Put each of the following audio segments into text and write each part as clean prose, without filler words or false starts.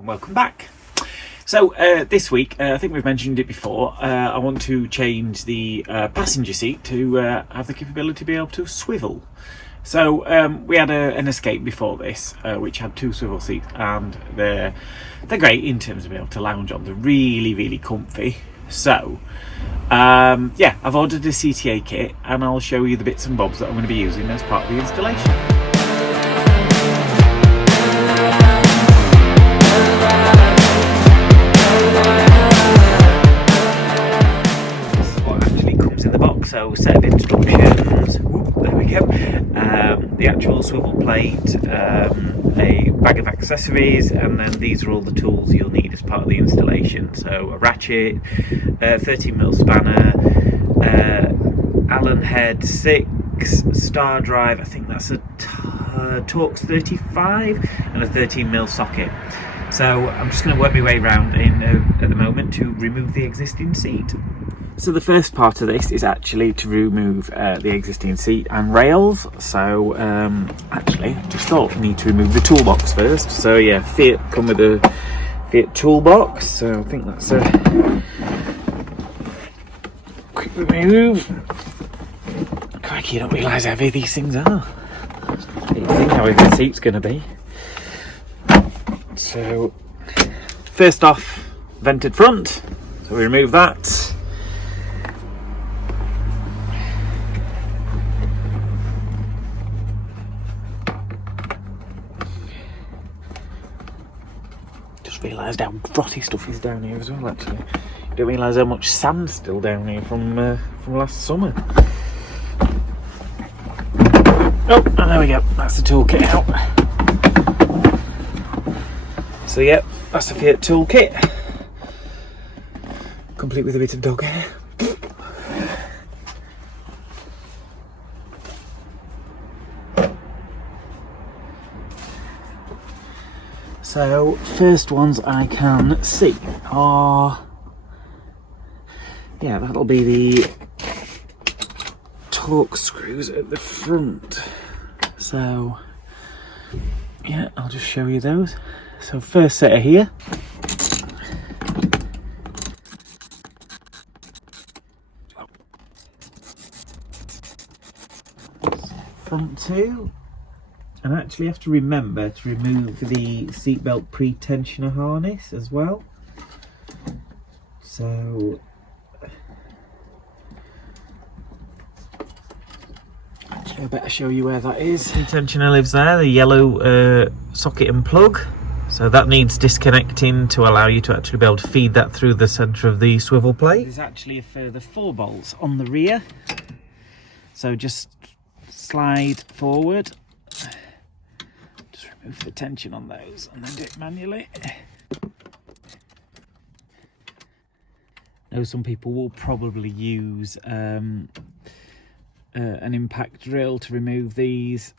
and welcome back. So this week, I think we've mentioned it before, I want to change the passenger seat to have the capability to be able to swivel. So we had an Escape before this, which had 2 swivel seats, and they're great in terms of being able to lounge on. They're really comfy. So yeah, I've ordered a CTA kit, and I'll show you the bits and bobs that I'm going to be using as part of the installation. So set of instructions, there we go, the actual swivel plate, a bag of accessories, and then these are all the tools you'll need as part of the installation. So a ratchet, 13mm spanner, Allen head 6, star drive, I think that's a Torx 35, and a 13mm socket. So I'm just going to work my way around at the moment to remove the existing seat. So the first part of this is actually to remove the existing seat and rails. So actually, I just thought we need to remove the toolbox first. So yeah, Fiat come with a Fiat toolbox. So I think that's a quick remove. Crikey, you don't realise how heavy these things are. You think how heavy the seat's going to be. So first off, vented front. So we remove that. Realised how grotty stuff is down here as well. Actually, you don't realise how much sand's still down here from last summer. Oh, and there we go. That's the toolkit out. So yeah, that's the Fiat toolkit, complete with a bit of dog hair. So first ones I can see are, yeah, that'll be the Torx screws at the front. So yeah, I'll just show you those. So first set are here. Front 2. And actually have to remember to remove the seatbelt pre-tensioner harness as well. So actually I better show you where that is. Pre-tensioner lives there, the yellow socket and plug. So that needs disconnecting to allow you to actually be able to feed that through the centre of the swivel plate. There's actually a further 4 bolts on the rear. So just slide forward. Remove the tension on those and then do it manually. I know some people will probably use an impact drill to remove these.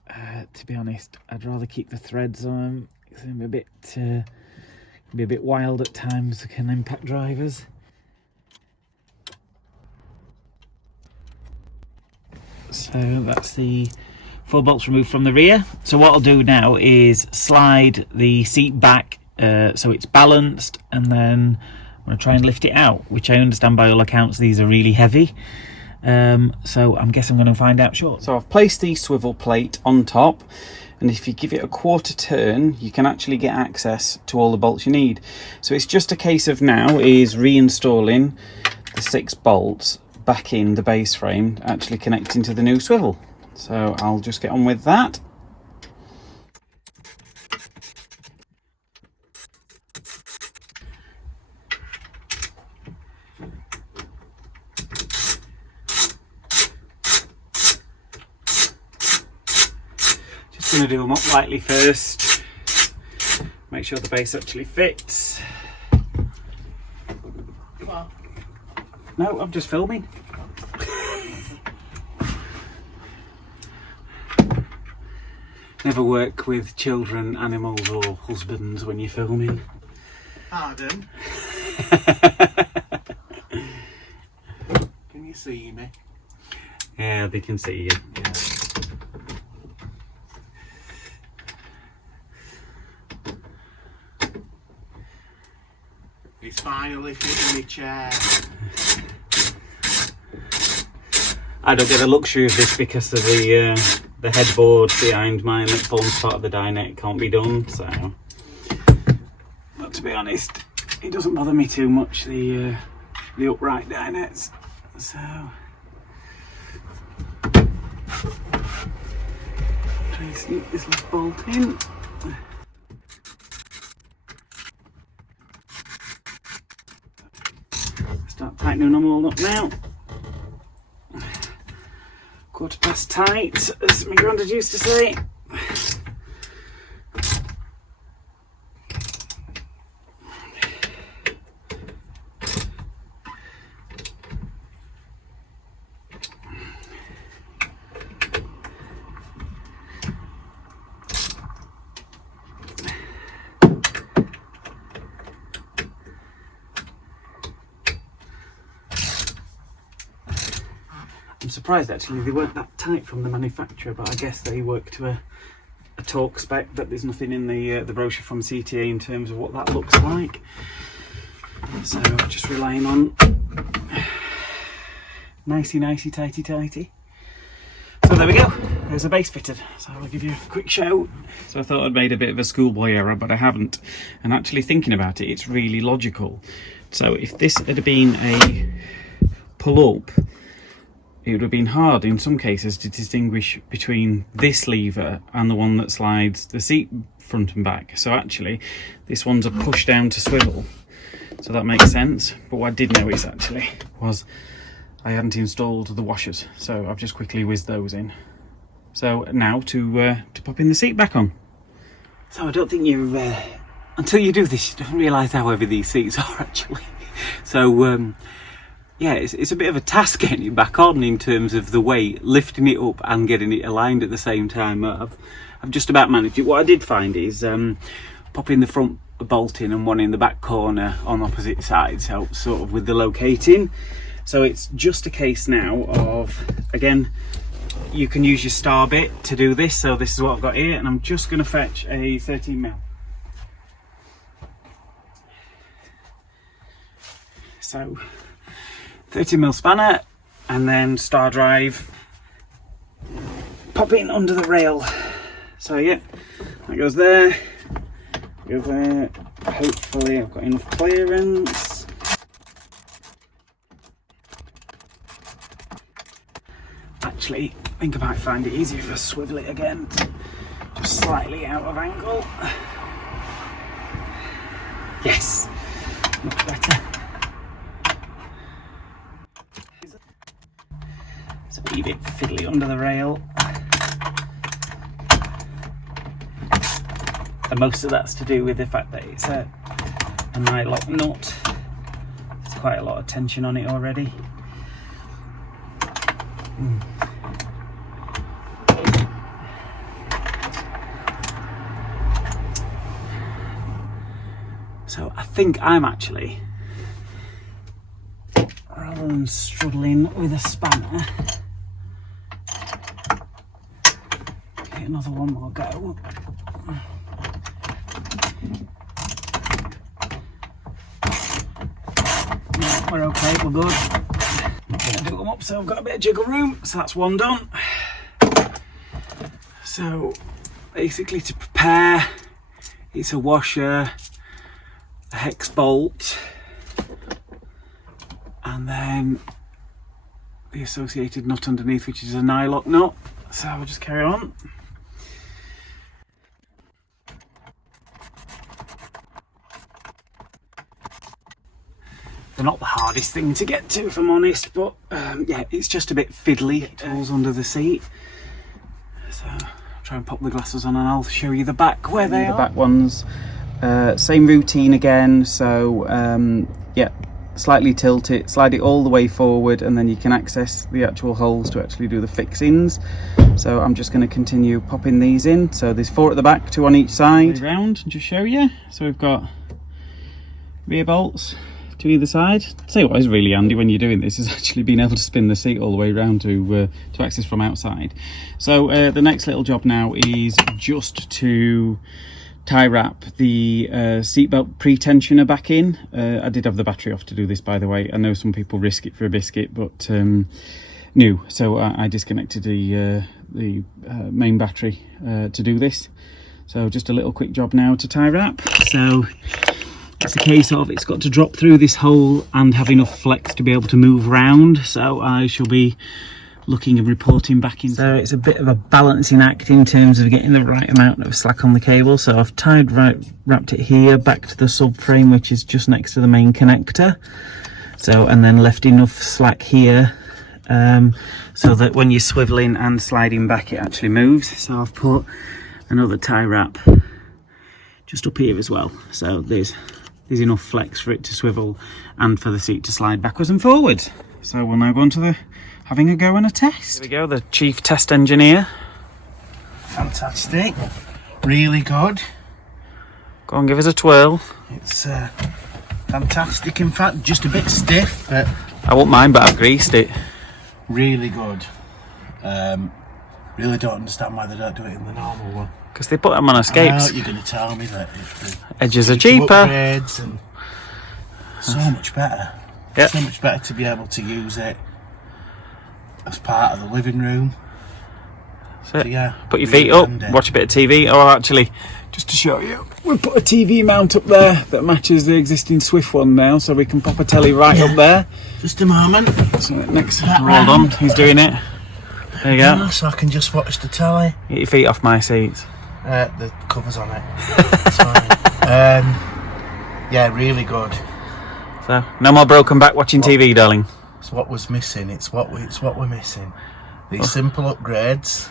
To be honest, I'd rather keep the threads on. It's a bit can be a bit wild at times, can impact drivers. So that's the 4 bolts removed from the rear. So what I'll do now is slide the seat back so it's balanced, and then I'm going to try and lift it out, which I understand by all accounts these are really heavy. So I guess I'm going to find out shortly. So I've placed the swivel plate on top, and if you give it a quarter turn you can actually get access to all the bolts you need. So it's just a case of now is reinstalling the 6 bolts back in the base frame, actually connecting to the new swivel. So I'll just get on with that. Just going to do them up lightly first. Make sure the base actually fits. Come on. No, I'm just filming. Never work with children, animals or husbands when you're filming. Pardon? Can you see me? Yeah, they can see you. Yeah. It's finally fitting my chair. I don't get the luxury of this because of the headboard behind mine that forms part of the dinette can't be done, so. But to be honest, it doesn't bother me too much, the upright dinettes. So try and sneak this last bolt in. Start tightening them all up now. 1/4 tight, as my granddad used to say. I'm surprised actually they weren't that tight from the manufacturer, but I guess they work to a torque spec, but there's nothing in the brochure from CTA in terms of what that looks like. So just relying on nicey tighty. So there we go, there's a base fitted. So I'll give you a quick show. So I thought I'd made a bit of a schoolboy error, but I haven't. And actually thinking about it, it's really logical. So if this had been a pull up, it would have been hard in some cases to distinguish between this lever and the one that slides the seat front and back. So actually this one's a push down to swivel, so that makes sense. But what I did notice actually was I hadn't installed the washers, so I've just quickly whizzed those in. So now to pop in the seat back on. So I don't think you've until you do this you don't realise how heavy these seats are actually. So yeah, it's a bit of a task getting it back on in terms of the weight, lifting it up and getting it aligned at the same time. I've just about managed it. What I did find is popping the front bolt in and one in the back corner on opposite sides helps sort of with the locating. So it's just a case now of, again, you can use your star bit to do this. So this is what I've got here, and I'm just going to fetch a 13mm. So 30mm spanner, and then star drive, pop it under the rail. So yeah, that goes there, goes there. Hopefully I've got enough clearance. Actually, I think I might find it easier if I swivel it again, just slightly out of angle. Yes, much better. It's a wee bit fiddly under the rail. And most of that's to do with the fact that it's a nylock nut. There's quite a lot of tension on it already. So I think I'm actually, rather than struggling with a spanner, get another one more go. No, we're okay, we're good. I'm not going to do them up, so I've got a bit of jiggle room, so that's one done. So basically to prepare, it's a washer, a hex bolt, and then the associated nut underneath, which is a nylock nut. So we'll just carry on. They're not the hardest thing to get to, if I'm honest, but yeah, it's just a bit fiddly. Tools under the seat. So I'll try and pop the glasses on and I'll show you the back where they are. The back ones, same routine again. So yeah, slightly tilt it, slide it all the way forward, and then you can access the actual holes to actually do the fixings. So I'm just going to continue popping these in. So there's 4 at the back, 2 on each side. Round and just show you. So we've got rear bolts to either side. I'll tell you what is really handy when you're doing this is actually being able to spin the seat all the way around to access from outside. So the next little job now is just to tie wrap the seatbelt pre-tensioner back in. I did have the battery off to do this, by the way. I know some people risk it for a biscuit, but no. So I disconnected the main battery to do this. So just a little quick job now to tie wrap. So it's a case of it's got to drop through this hole and have enough flex to be able to move around. So I shall be looking and reporting back in. So it's a bit of a balancing act in terms of getting the right amount of slack on the cable. So I've wrapped it here back to the subframe, which is just next to the main connector. So, and then left enough slack here so that when you're swiveling and sliding back, it actually moves. So I've put another tie wrap just up here as well. So there's enough flex for it to swivel and for the seat to slide backwards and forwards. So we'll now go on to having a go and a test. Here we go, the chief test engineer. Fantastic. Really good. Go on, give us a twirl. It's fantastic. In fact, just a bit stiff, but I won't mind, but I've greased it. really good. Really don't understand why they don't do it in the normal one. Because they put them on escapes. You're going to tell me that Edges are cheaper. Upgrades and so much better. Yep. So much better to be able to use it as part of the living room. So yeah, put your really feet up, handy. watch a bit of TV. Or actually, just to show you, we put a TV mount up there that matches the existing Swift one now, so we can pop a telly right up there. Just a moment. So next, roll on. He's doing it. There you go. So I can just watch the telly. Get your feet off my seats. The cover's on it. It's fine. Yeah, really good. So no more broken back watching TV, darling. It's what was missing. It's what we're missing. These simple upgrades.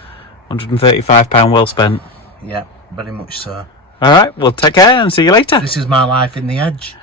£135 well spent. Yeah, very much so. All right, well, take care and see you later. This is my life in the edge.